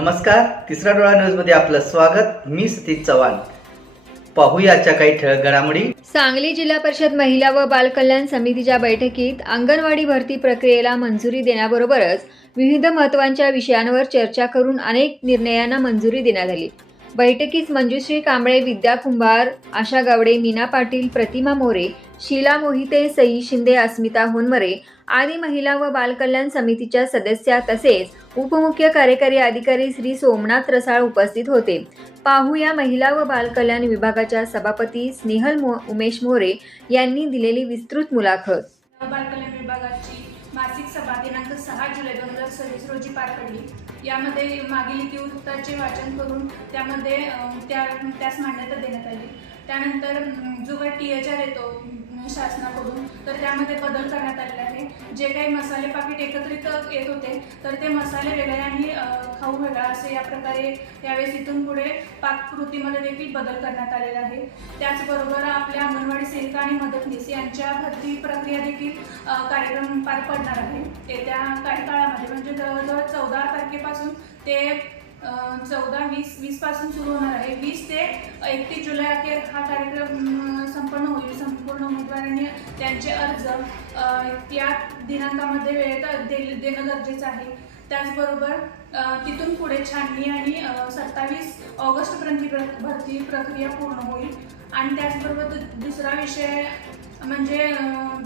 नमस्कार, तिसरा डोळा न्यूज मध्ये आपलं स्वागत। मी सतीश चव्हाण। पाहूया आजच्या काही ठळक घडामोडी। सांगली जिल्हा परिषद महिला व बाल कल्याण समितीच्या बैठकीत अंगणवाडी भरती प्रक्रियेला मंजुरी देण्याबरोबरच विविध महत्त्वाच्या विषयांवर चर्चा करून अनेक निर्णयांना मंजुरी देण्यात आली। बैठकीत मंजुश्री कांबळे, विद्या कुंभार, आशा गावडे, मीना पाटील, प्रतिमा मोरे, शीला मोहिते, सई शिंदे, अस्मिता होनमरे आदी महिला व बाल कल्याण समितीच्या सदस्या तसेच उपमुख्य कार्यकारी अधिकारी श्री सोमनाथ रसाळ उपस्थित होते। पाहूया महिला व बाल कल्याण विभागाच्या सभापती स्नेहल उमेश मोरे यांनी दिलेली विस्तृत मुलाखत। बाल कल्याण विभागाची मासिक सभा दिनांक 6 जुलै 2026 रोजी पार पडली। यामध्ये मागील इतिवृत्ताचे वाचन करून त्यामध्ये त्यास मान्यता देण्यात आली। त्यानंतर जो काही THR येतो शासनाकडून तर त्यामध्ये बदल करण्यात आलेले आहे। जे काही मसाले पाकिट एकत्रित येत होते तर ते मसाले वेगळे आणि खाऊ वेगळा असे या प्रकारे यावेळेस इथून पुढे पाककृतीमध्ये देखील बदल करण्यात आलेला आहे। त्याचबरोबर आपल्या अंगणवाडी सेविका आणि मदतनीस यांच्या भरती प्रक्रिया देखील कार्यक्रम पार पडणार आहे। येत्या काही काळामध्ये म्हणजे जवळजवळ 14 तारखेपासून ते 14-20 पासून सुरू होणार आहे। 20 ते 31 जुलै अखेर हा कार्यक्रम संपन्न होईल। संपूर्ण उमेदवारांनी त्यांचे अर्ज या दिनांकामध्ये वेळेत देणं गरजेचं आहे। त्याचबरोबर तिथून पुढे छाननी आणि 27 ऑगस्टपर्यंत भरती प्रक्रिया पूर्ण होईल। आणि त्याचबरोबर दुसरा विषय म्हणजे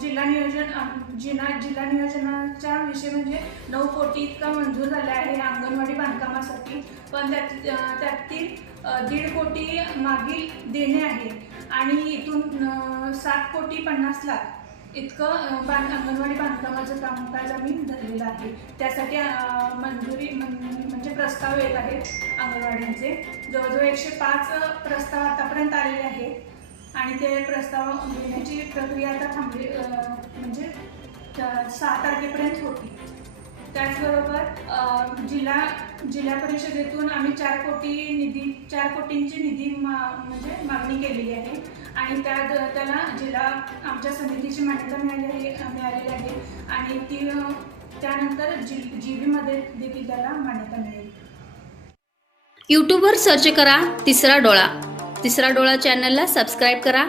जिल्हा नियोजनाचा विषय म्हणजे 9 कोटी इतका मंजूर झाला आहे अंगणवाडी बांधकामासाठी, पण त्यातील 1.5 कोटी मागील देणे आहे आणि इथून 7,50,00,000 इतकं अंगणवाडी बांधकामाचं कामकाज आम्ही धरलेलं आहे। त्यासाठी मंजुरी म्हणजे प्रस्ताव येत आहेत अंगणवाड्यांचे। जवळजवळ 105 प्रस्ताव आतापर्यंत आलेले आहेत आणि ते प्रस्ताव घेण्याची प्रक्रिया आता थांबली म्हणजे 6 तारखेपर्यंत होती। त्याचबरोबर जिल्हा परिषदेतून आम्ही 4 कोटींची निधी म्हणजे मागणी केलेली आहे आणि त्याला आमच्या समितीची मान्यता मिळालेली आहे आणि त्यानंतर GB मध्ये देखील त्याला मान्यता मिळेल। यूट्यूबवर सर्च करा तिसरा डोळा। तिसरा डोळा चॅनलला सबस्क्राईब करा।